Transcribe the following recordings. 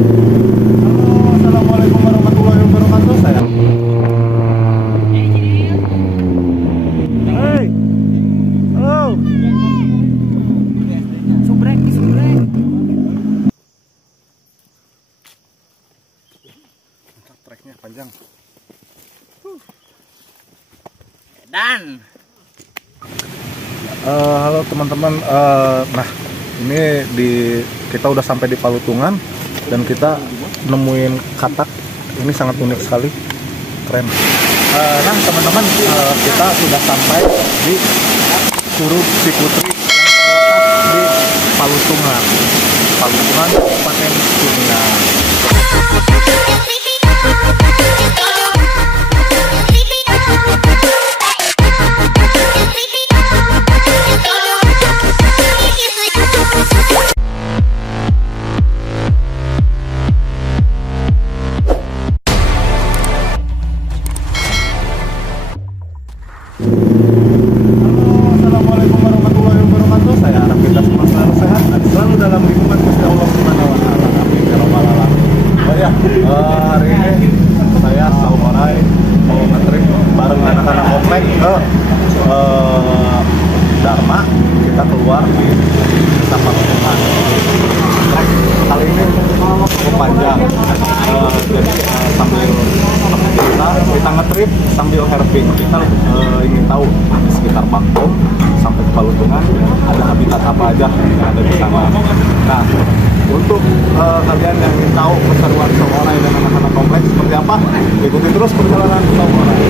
Assalamualaikum warahmatullahi wabarakatuh. Saya. Hey, halo. Subrek. Treknya panjang. Dan. Halo teman-teman. Nah, ini kita udah sampai di Palutungan dan kita nemuin katak. Ini sangat unik sekali, keren. Nah teman-teman, kita sudah sampai di Curug Ciputri yang terletak di Palutungan, Kabupaten Kuningan. Assalamualaikum warahmatullahi wabarakatuh. Saya harap kita semua selalu sehat dan selalu dalam lindungan Gusti Allah Subhanahu wa taala. Amin ya rabbal alamin. Oh ya, hari ini saya Saumarai mau nge-trip bareng anak-anak komplek ke Dharma. Kita keluar di Desa Palutungan. Kali ini cukup panjang. Jadi sambil kita nge-trip sambil herping. Kita ingin tahu di sekitar Bangkok sampai ke Palutungan ada habitat apa aja yang ada di sana. Nah, untuk kalian yang ingin tahu keseruan Saumarai dan anak-anak kompleks seperti apa, ikuti terus perjalanan Saumarai.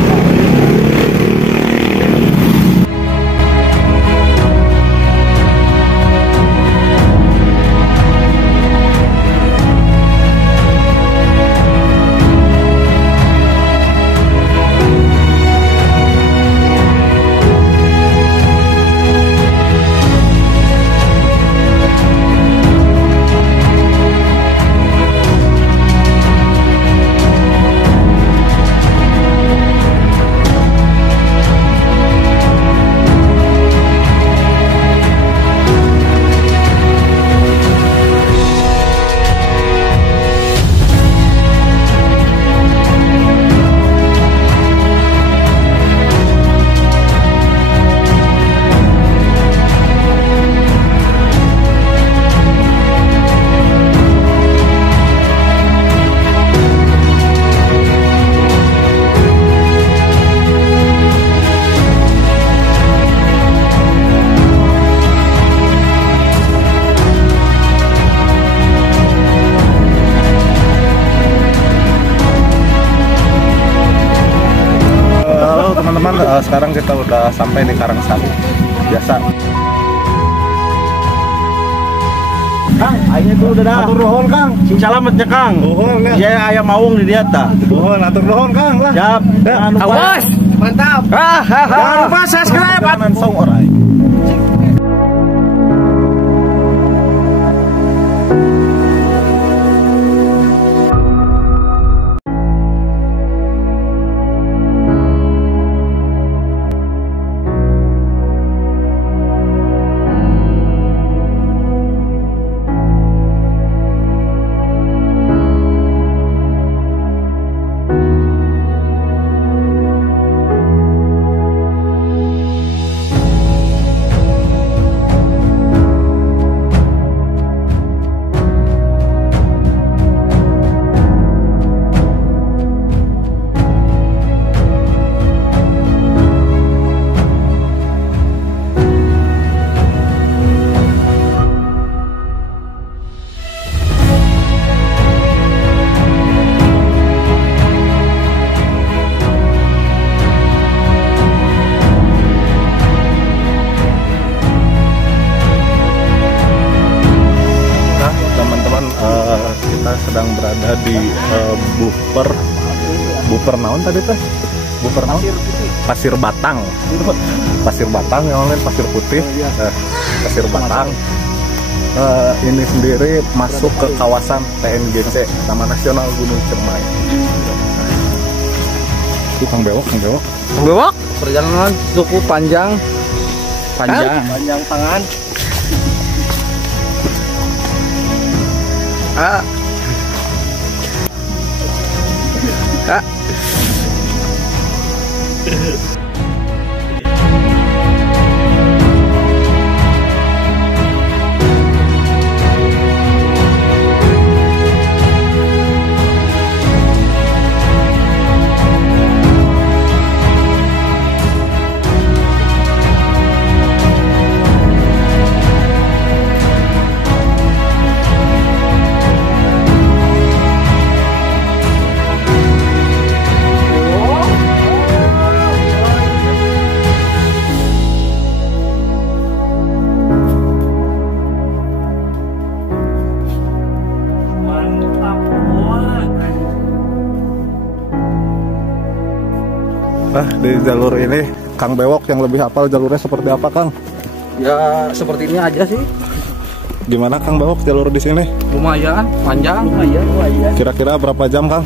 Teman-teman, sekarang kita udah sampai di Karangsari. Biasa. Kang, ayeuna tuh udah dah. Atur nuhun, Kang. Sing salametnya Kang. Nuhun ya. Iya aya maung di dia tah. Nuhun, atur nuhun, Kang lah. Siap. Jangan lupa. Awas, mantap. Jangan lupa subscribe. Perjalanan Saumarai. Kita sedang berada di Buper naon tadi teh? Buper naon? Pasir Batang. Pasir Batang yang lain pasir putih. Pasir Batang. Ini sendiri masuk ke kawasan TNGC, Taman Nasional Gunung Ciremai. Kang Bewok. Bewok, perjalanan cukup panjang. Panjang tangan. Di jalur ini Kang Bewok yang lebih hafal jalurnya seperti apa, Kang? Ya seperti ini aja sih. Gimana Kang Bewok jalur di sini? Lumayan panjang. Lumayan. Kira-kira berapa jam, Kang?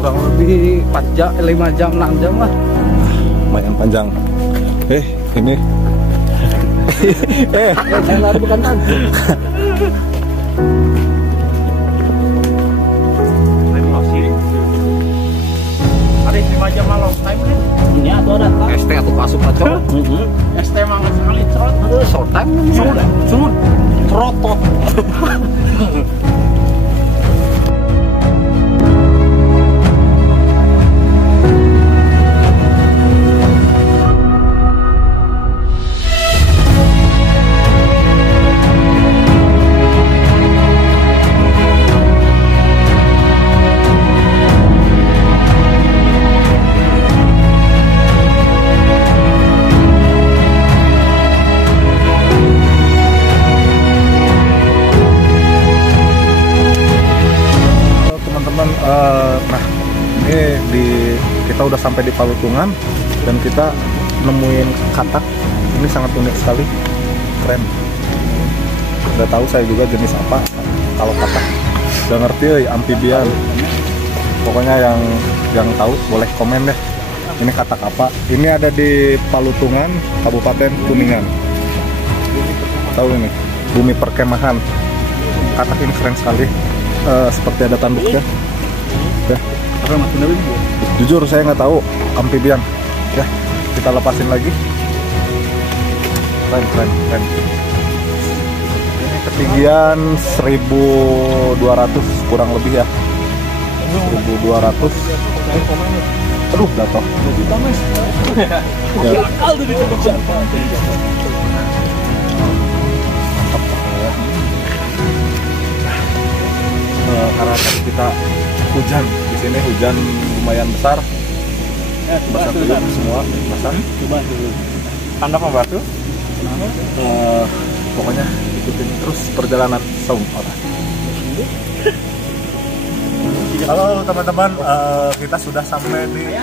Kurang lebih 4 jam, 5 jam, 6 jam lah. Lumayan panjang. Ini. Lari bukan nanti. Hari 5 jam malam time nih. Ini atau ada ST atau kasuk aja. ST mah sekali cerot. Short time surut. Trotot. Kita udah sampai di Palutungan dan kita nemuin katak. Ini sangat unik sekali, keren. Udah tahu saya juga jenis apa kalau katak. Udah ngerti amfibian. Pokoknya yang tahu boleh komen deh. Ini katak apa? Ini ada di Palutungan, Kabupaten Kuningan. Tahu ini? Bumi perkemahan. Katak ini keren sekali. Seperti ada tanduknya. Ya. Jujur saya nggak tahu amfibian. Ya, kita lepasin lagi. Keren. Ini ketinggian 1.200 kurang lebih ya. 1.200. Aduh, jatuh. Ya. Karena tadi kita hujan di sini, hujan lumayan besar, basah kuyup semua, basah. Coba dulu. Anda membantu? Pokoknya ikutin terus perjalanan Saung Orang. Halo teman-teman, kita sudah sampai di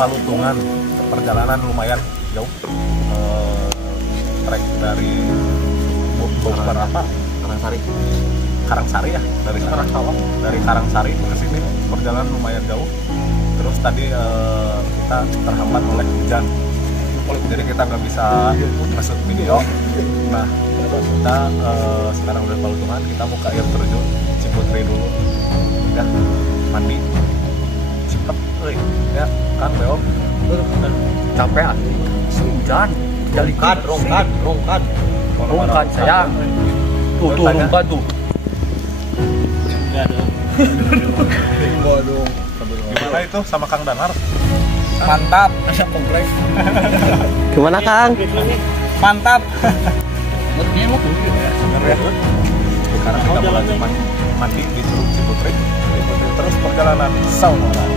Palutungan. Perjalanan lumayan jauh. Trek dari Bogor apa? Karangsari ya, dari Karangsari ke sini perjalanan lumayan jauh. Terus tadi kita terhambat oleh hujan, jadi kita nggak bisa nge-shoot video. Nah, kita sekarang udah Palutungan, kita mau ke air terjun Ciputri dulu. Udah mandi, cepet, ya kan Beo? Capek Hujan. Rongkan sayang. Tuh rongkan tuh. Gimana itu sama Kang Danar? Mantap. Kompleks. Gimana Kang? Mantap. Bener ya? Sekarang kita mau lanjut mandi di Curug Ciputri. Ikutin terus perjalanan Saung Orang.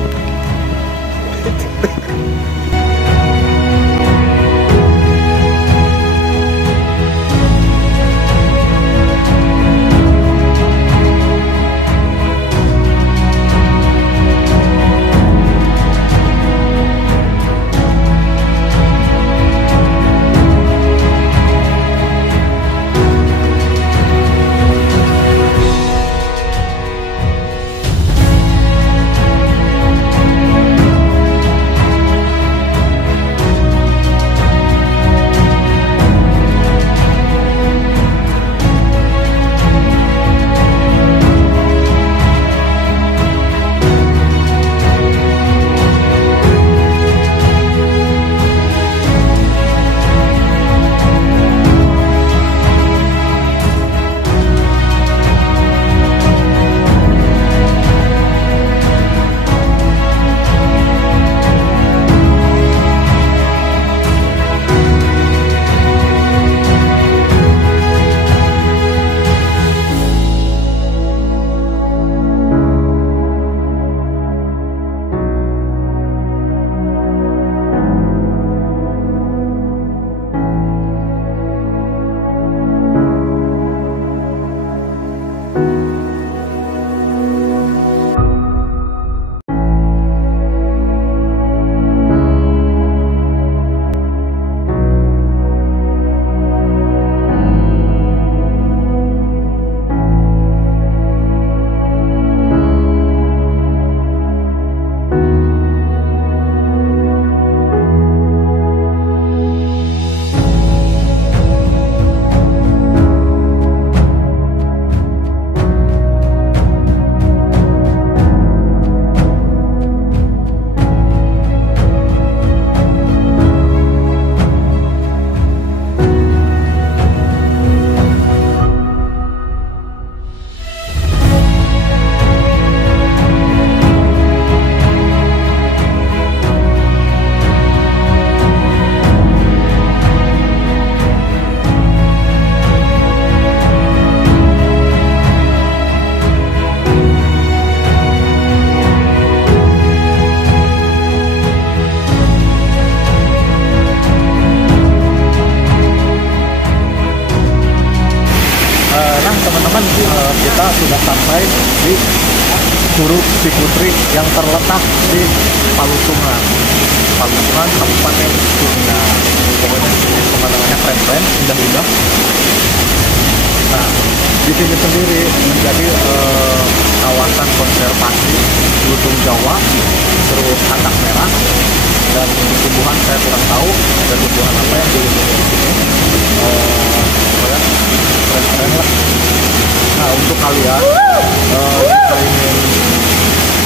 Curug Ciputri yang terletak di Palutungan Kabupaten Kuningan. Pokoknya pemandangannya keren-keren, indah-indah. Nah, di sini sendiri menjadi kawasan konservasi lutung Jawa, terus katak merah, dan tumbuhan saya kurang tahu ada tumbuhan apa yang dilindungi di sini. Pokoknya keren-keren lah. Nah, untuk kalian jika ingin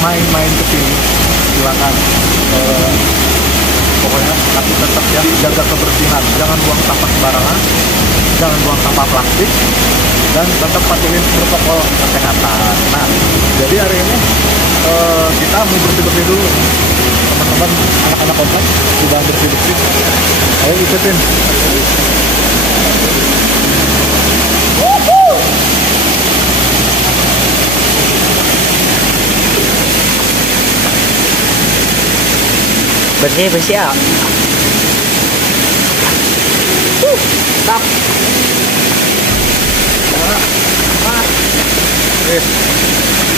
main-main ke sini, silakan. Pokoknya tapi tetap ya jaga kebersihan, jangan buang sampah sembarangan, jangan buang sampah plastik, dan tetap patuhin protokol kesehatan. Nah, jadi hari ini kita mau bersih-bersih dulu, teman-teman, anak-anak komplek sudah bersih-bersih. Ayo ikutin. Bersih ya. Stop.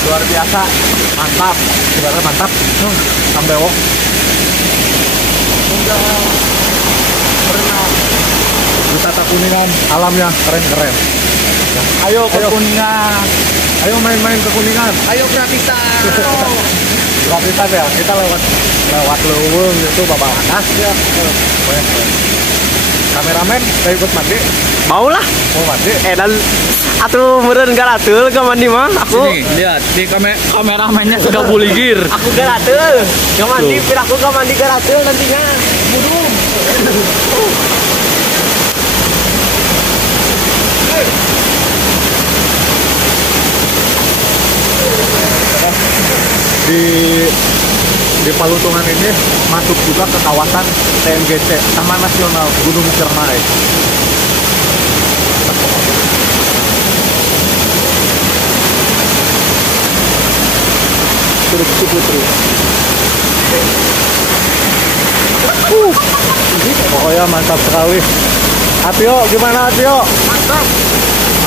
Luar biasa, mantap, sebenarnya mantap. Kang Bewok udah pernah wisata Kuningan, alamnya keren-keren. Ayo ke Kuningan, ayo main-main ke Kuningan. Ayo gratisan. Gratisan ya, kita lewat Leuweung itu bapak atas ya. Kameramen, saya ikut mandi. Mau lah. Mau mandi? Dan atuh meureun garatul ke mandi mah aku. Sini, lihat di kameramennya sudah buligir. Aku garatul. Ke mandi, aku ke mandi garatul nantinya. Budung. Di Palutungan ini masuk juga ke kawasan TMGC, Taman Nasional Gunung Ciremai. Curug Ciputri. Pokoknya mantap sekali. Atio, gimana Atio? Mantap.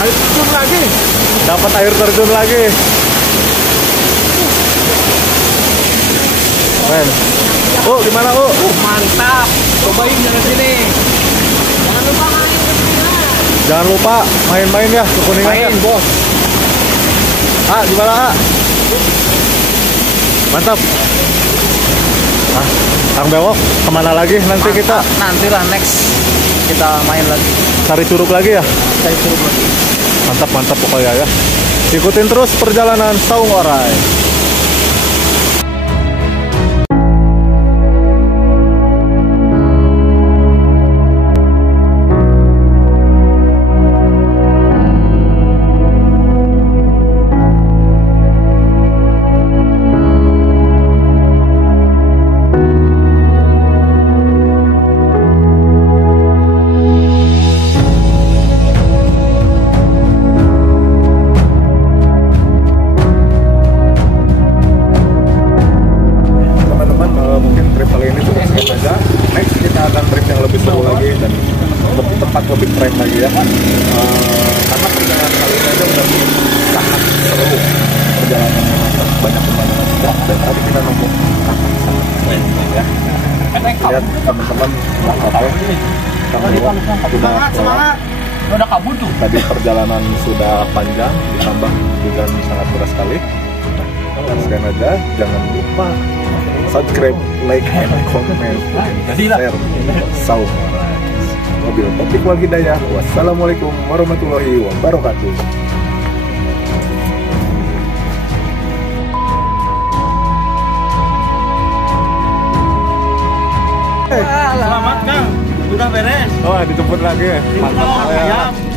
Air terjun lagi. Dapat air terjun lagi. Keren. Gimana Mantap. Cobain dari sini. Jangan lupa main-main ya ke Kuningan ya, bos. Gimana mantap. Kang Bewok kemana lagi nanti mantap. Kita nantilah next kita main lagi, cari curug lagi ya. cari curug lagi. Mantap pokoknya ya. Ikutin terus perjalanan Saung Orai. Lebih keren lagi ya, karena perjalanan kali ini aja udah sangat seru, perjalanan banyak pemandangan indah, dan tadi kita nunggu sangat keren ya. Lihat teman-teman, udah kabur tuh. Tadi perjalanan sudah panjang, ditambah hujan sangat deras sekali. Sekarang aja jangan lupa subscribe, like, and comment, share Saung Orai. Mobil Topik wal Hidayah. Wassalamualaikum warahmatullahi wabarakatuh. Selamat Kang, udah beres. Dijemput lagi. Mantap.